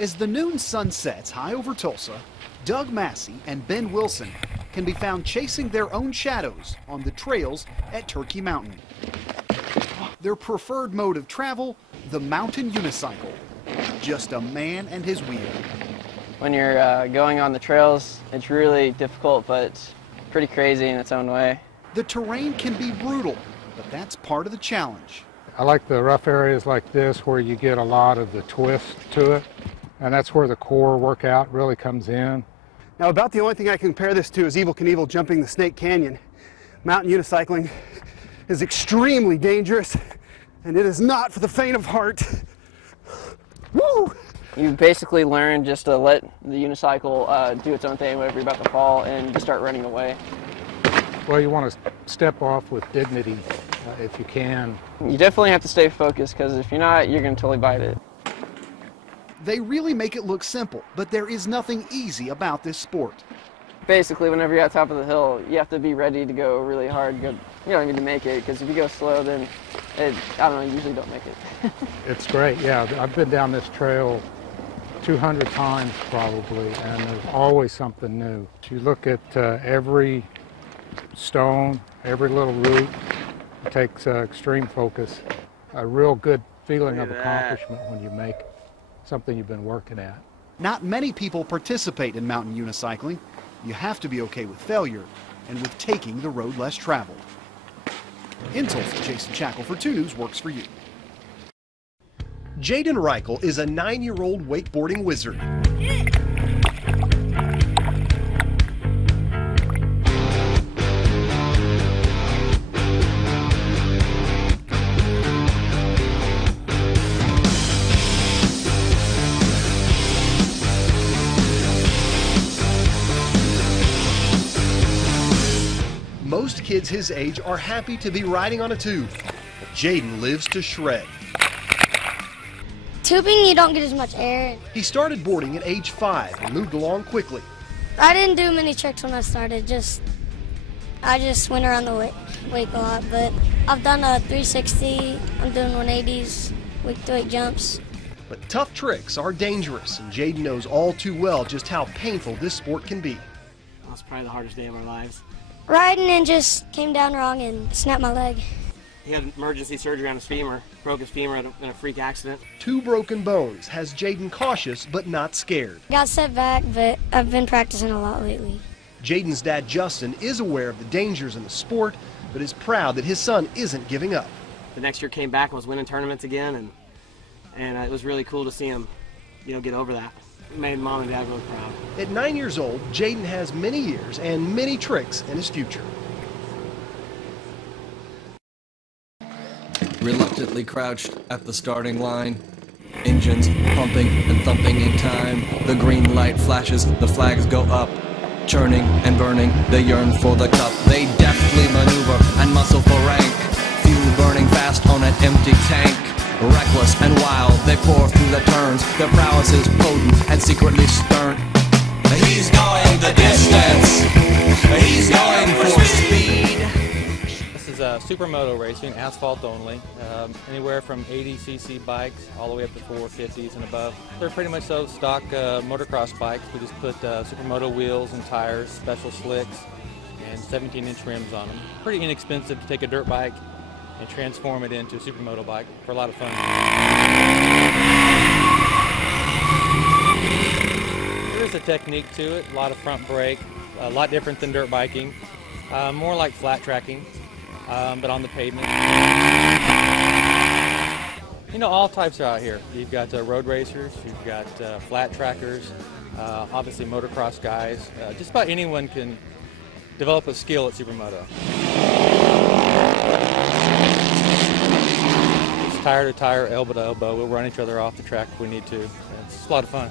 As the noon sun sets high over Tulsa, Doug Massey and Ben Wilson can be found chasing their own shadows on the trails at Turkey Mountain. Their preferred mode of travel, the mountain unicycle. Just a man and his wheel. When you're going on the trails, it's really difficult, but it's pretty crazy in its own way. The terrain can be brutal, but that's part of the challenge. I like the rough areas like this where you get a lot of the twist to it, and that's where the core workout really comes in. Now, about the only thing I can compare this to is Evel Knievel jumping the Snake Canyon. Mountain unicycling is extremely dangerous, and it is not for the faint of heart. Woo! You basically learn just to let the unicycle do its own thing whenever you're about to fall and just start running away. Well, you want to step off with dignity if you can. You definitely have to stay focused, because if you're not, you're going to totally bite it. They really make it look simple, but there is nothing easy about this sport. Basically, whenever you're at the top of the hill, you have to be ready to go really hard. You don't need to make it, because if you go slow, then I don't know, you usually don't make it. It's great, yeah. I've been down this trail 200 times probably, and there's always something new. You look at every stone, every little root. It takes extreme focus, a real good feeling of accomplishment when you make something you've been working at. Not many people participate in mountain unicycling. You have to be okay with failure and with taking the road less traveled. In Tulsa, Jason Shackelford 2 News works for you. Jaden Reichel is a 9-year-old wakeboarding wizard. Most kids his age are happy to be riding on a tube, but Jaden lives to shred. Tubing, you don't get as much air. He started boarding at age 5 and moved along quickly. I didn't do many tricks when I started. I just went around the wake a lot, but I've done a 360. I'm doing 180s, weight-to-weight jumps. But tough tricks are dangerous, and Jaden knows all too well just how painful this sport can be. That was probably the hardest day of our lives. Riding and just came down wrong and snapped my leg. He had emergency surgery on his femur, broke his femur in a freak accident. 2 broken bones has Jaden cautious but not scared. Got set back, but I've been practicing a lot lately. Jaden's dad, Justin, is aware of the dangers in the sport, but is proud that his son isn't giving up. The next year came back and was winning tournaments again, and it was really cool to see him, get over that. It made Mom and Dad really proud. At 9 years old, Jaden has many years and many tricks in his future. Reluctantly crouched at the starting line, engines pumping and thumping in time. The green light flashes, the flags go up, churning and burning, they yearn for the cup. They deftly maneuver and muscle for rank, fuel burning fast on an empty tank. Reckless and wild, they pour through the turns, their prowess is potent and secretly stern. He's going the distance, he's going for speed. This is a supermoto racing, asphalt only, anywhere from 80cc bikes all the way up to 450s and above. They're pretty much those stock motocross bikes. We just put supermoto wheels and tires, special slicks, and 17-inch rims on them. Pretty inexpensive to take a dirt bike and transform it into a supermoto bike for a lot of fun. There is a technique to it, a lot of front brake, a lot different than dirt biking, more like flat tracking, but on the pavement. All types are out here. You've got road racers, you've got flat trackers, obviously motocross guys. Just about anyone can develop a skill at supermoto. Tire to tire, elbow to elbow. We'll run each other off the track if we need to. It's a lot of fun.